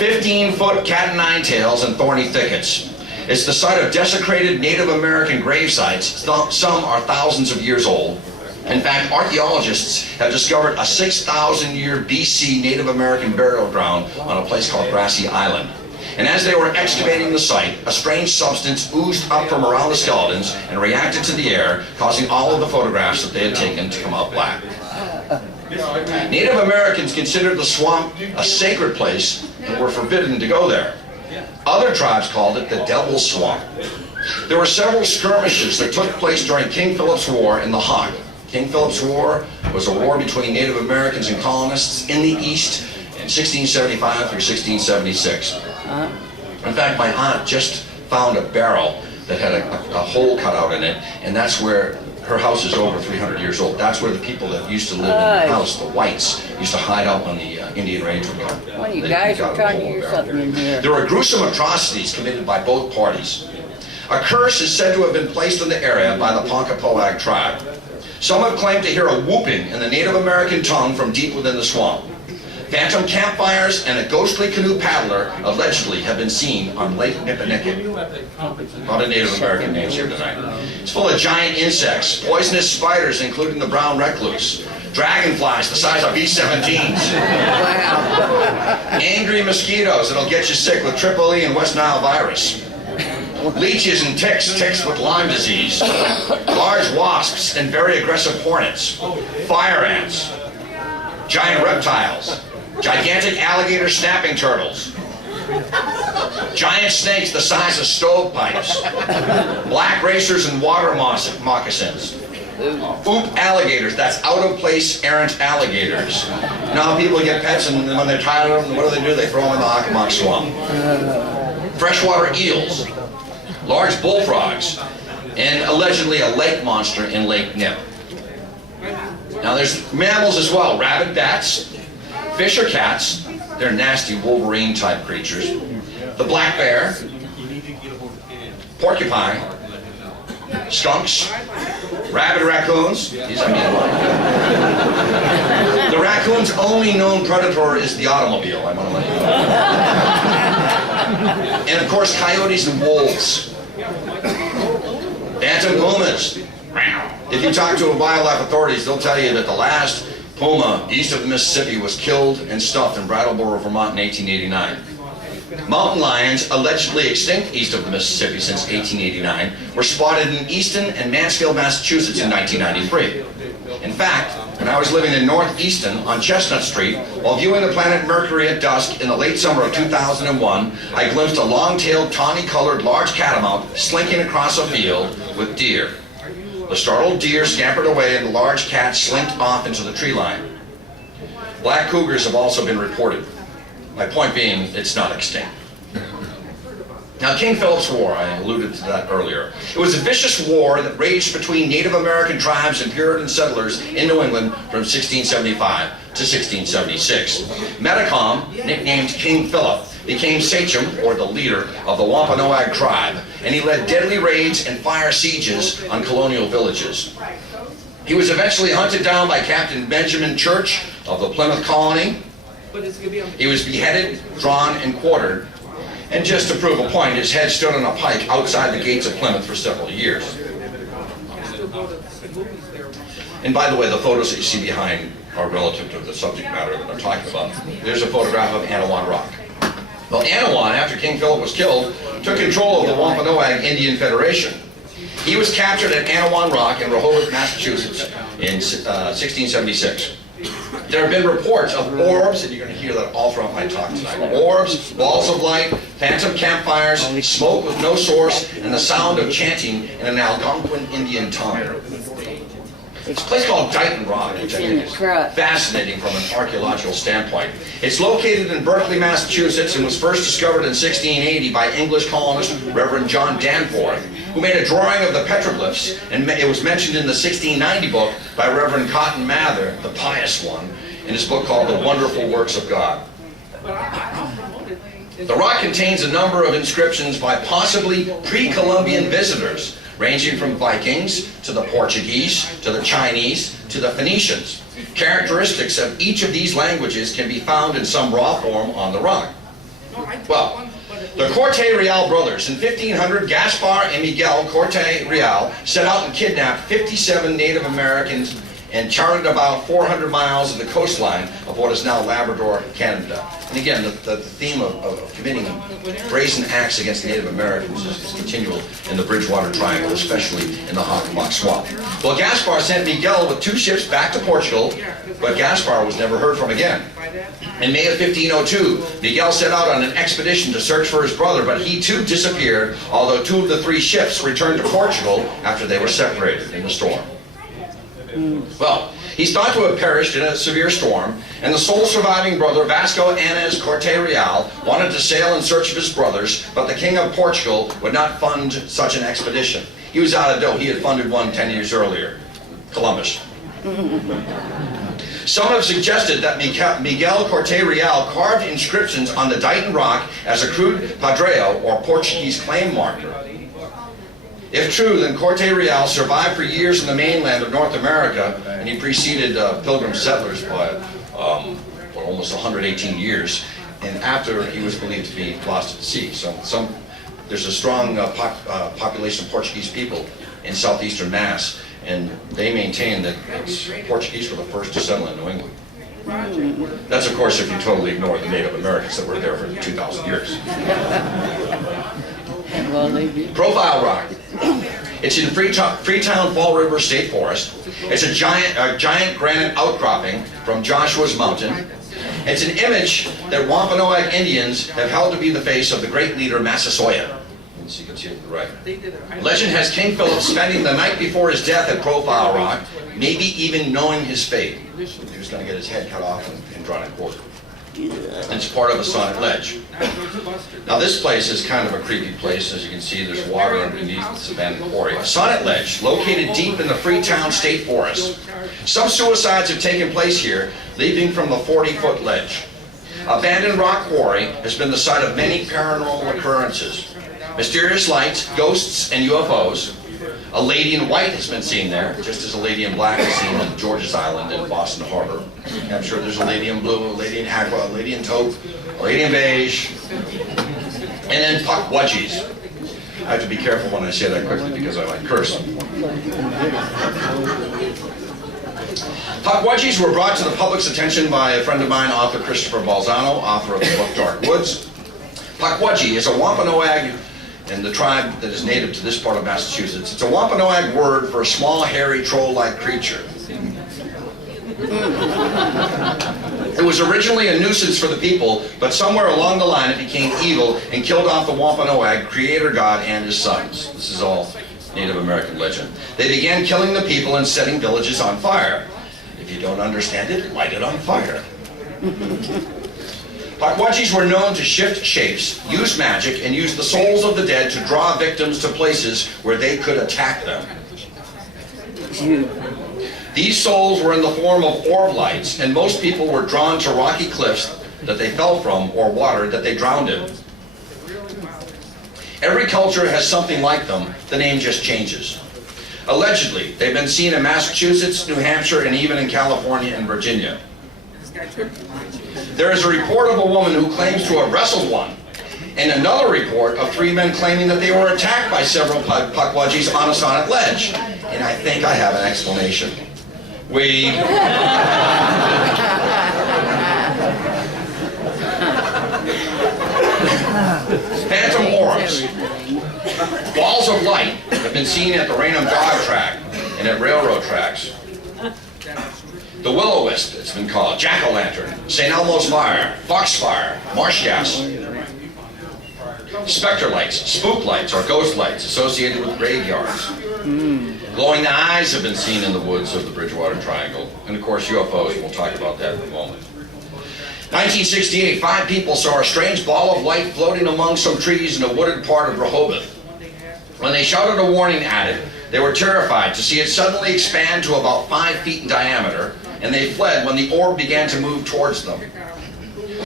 15-foot cat-o'-nine-tails and thorny thickets. It's the site of desecrated Native American grave sites. Some are thousands of years old. In fact, archaeologists have discovered a 6,000-year BC Native American burial ground on a place called Grassy Island. And as they were excavating the site, a strange substance oozed up from around the skeletons and reacted to the air, causing all of the photographs that they had taken to come out black. Native Americans considered the swamp a sacred place and were forbidden to go there. Other tribes called it the Devil's Swamp. There were several skirmishes that took place during King Philip's War in the Hawk. King Philip's War was a war between Native Americans and colonists in the East in 1675 through 1676. In fact, my aunt just found a barrel that had a hole cut out in it, and that's where her house is over 300 years old. That's where the people that used to live in the house, the whites, used to hide out when the Indian raids would come. Well, you guys are trying to hear something in here. There were gruesome atrocities committed by both parties. A curse is said to have been placed in the area by the Ponkapoag tribe. Some have claimed to hear a whooping in the Native American tongue from deep within the swamp. Phantom campfires and a ghostly canoe paddler allegedly have been seen on Lake Nipanicket. A lot of Native American names here tonight. It's full of giant insects, poisonous spiders including the brown recluse, dragonflies the size of B-17s, angry mosquitoes that'll get you sick with Triple E and West Nile virus, leeches and ticks with Lyme disease, large wasps and very aggressive hornets, fire ants, giant reptiles, gigantic alligator snapping turtles, giant snakes the size of stovepipes, black racers and water moccasins, oop alligators, that's out-of-place errant alligators. Now people get pets and when they're tired of them, what do? They throw them in the Occomock swamp. Freshwater eels, large bullfrogs, and allegedly a lake monster in Lake Nip. Now there's mammals as well, rabid bats, fish or cats, they're nasty Wolverine-type creatures, the black bear, porcupine, skunks, rabid raccoons. These are the raccoon's only known predator is the automobile, I want to let you know. And of course, coyotes and wolves. Phantom pumas. If you talk to wildlife authorities, they'll tell you that the last puma east of the Mississippi was killed and stuffed in Brattleboro, Vermont in 1889. Mountain lions, allegedly extinct east of the Mississippi since 1889, were spotted in Easton and Mansfield, Massachusetts in 1993. In fact, when I was living in North Easton on Chestnut Street, while viewing the planet Mercury at dusk in the late summer of 2001, I glimpsed a long-tailed, tawny-colored large catamount slinking across a field with deer. The startled deer scampered away and the large cat slinked off into the tree line. Black cougars have also been reported. My point being, it's not extinct. Now, King Philip's War, I alluded to that earlier. It was a vicious war that raged between Native American tribes and Puritan settlers in New England from 1675 to 1676. Metacom, nicknamed King Philip, became sachem, or the leader, of the Wampanoag tribe, and he led deadly raids and fire sieges on colonial villages. He was eventually hunted down by Captain Benjamin Church of the Plymouth colony. He was beheaded, drawn, and quartered, and just to prove a point, his head stood on a pike outside the gates of Plymouth for several years. And by the way, the photos that you see behind are relative to the subject matter that I'm talking about. There's a photograph of Anawan Rock. Well, Anawan, after King Philip was killed, took control of the Wampanoag Indian Federation. He was captured at Anawan Rock in Rehoboth, Massachusetts in 1676. There have been reports of orbs, and you're going to hear that all throughout my talk tonight. Orbs, balls of light, phantom campfires, smoke with no source, and the sound of chanting in an Algonquin Indian tongue. It's a place called Dighton Rock, which I think is fascinating from an archaeological standpoint. It's located in Berkeley, Massachusetts, and was first discovered in 1680 by English colonist Reverend John Danforth, who made a drawing of the petroglyphs, and it was mentioned in the 1690 book by Reverend Cotton Mather, the pious one, in his book called The Wonderful Works of God. The rock contains a number of inscriptions by possibly pre-Columbian visitors, ranging from Vikings to the Portuguese to the Chinese to the Phoenicians. Characteristics of each of these languages can be found in some raw form on the rock. Well, the Corte Real brothers, in 1500, Gaspar and Miguel Corte Real set out and kidnapped 57 Native Americans and charted about 400 miles of the coastline of what is now Labrador, Canada. And again, the theme of committing brazen acts against Native Americans is continual in the Bridgewater Triangle, especially in the Hockomock Swamp. Well, Gaspar sent Miguel with 2 ships back to Portugal, but Gaspar was never heard from again. In May of 1502, Miguel set out on an expedition to search for his brother, but he too disappeared, although 2 of the 3 ships returned to Portugal after they were separated in the storm. Well, he's thought to have perished in a severe storm, and the sole surviving brother, Vasco Anés Corte Real, wanted to sail in search of his brothers, but the King of Portugal would not fund such an expedition. He was out of dough. He had funded one 10 years earlier, Columbus. Some have suggested that Miguel Corte Real carved inscriptions on the Dighton Rock as a crude padreo, or Portuguese claim marker. If true, then Corte Real survived for years in the mainland of North America, and he preceded Pilgrim settlers by almost 118 years, and after he was believed to be lost at sea. So there's a strong population of Portuguese people in southeastern Mass, and they maintain that Portuguese were the first to settle in New England. That's, of course, if you totally ignore the Native Americans that were there for 2,000 years. Profile Rock. It's in Freetown Fall River State Forest. It's a giant granite outcropping from Joshua's Mountain. It's an image that Wampanoag Indians have held to be the face of the great leader Massasoit. As you can see to the right. Legend has King Philip spending the night before his death at Profile Rock, maybe even knowing his fate. He was going to get his head cut off and drawn and quartered. And it's part of a sonnet ledge. Now this place is kind of a creepy place. As you can see, there's water underneath this abandoned quarry. A sonnet ledge located deep in the Freetown State Forest. Some suicides have taken place here, leaping from the 40-foot ledge. Abandoned rock quarry has been the site of many paranormal occurrences. Mysterious lights, ghosts, and UFOs. A lady in white has been seen there, just as a lady in black is seen on George's Island in Boston Harbor. I'm sure there's a lady in blue, a lady in aqua, a lady in taupe, a lady in beige, and then Pukwudgies. I have to be careful when I say that quickly because I might curse. Pukwudgies were brought to the public's attention by a friend of mine, author Christopher Balzano, author of the book Dark Woods. Pukwudgie is a Wampanoag and the tribe that is native to this part of Massachusetts. It's a Wampanoag word for a small, hairy, troll-like creature. It was originally a nuisance for the people, but somewhere along the line it became evil and killed off the Wampanoag creator god and his sons. This is all Native American legend. They began killing the people and setting villages on fire. If you don't understand it, light it on fire. Pukwudgies were known to shift shapes, use magic, and use the souls of the dead to draw victims to places where they could attack them. These souls were in the form of orb lights, and most people were drawn to rocky cliffs that they fell from or water that they drowned in. Every culture has something like them. The name just changes. Allegedly, they've been seen in Massachusetts, New Hampshire, and even in California and Virginia. There is a report of a woman who claims to have wrestled one, and another report of 3 men claiming that they were attacked by several Pukwudgies on a sonnet ledge. And I think I have an explanation. Phantom orbs. Balls of light have been seen at the Raynham Dog Track and at railroad tracks. The will-o-wisp, it's been called, jack-o'-lantern, St. Elmo's fire, foxfire, marsh gas, specter lights, spook lights, or ghost lights associated with graveyards. Glowing eyes have been seen in the woods of the Bridgewater Triangle, and of course UFOs, we'll talk about that in a moment. 1968, 5 people saw a strange ball of light floating among some trees in a wooded part of Rehoboth. When they shouted a warning at it, they were terrified to see it suddenly expand to about 5 feet in diameter, and they fled when the orb began to move towards them.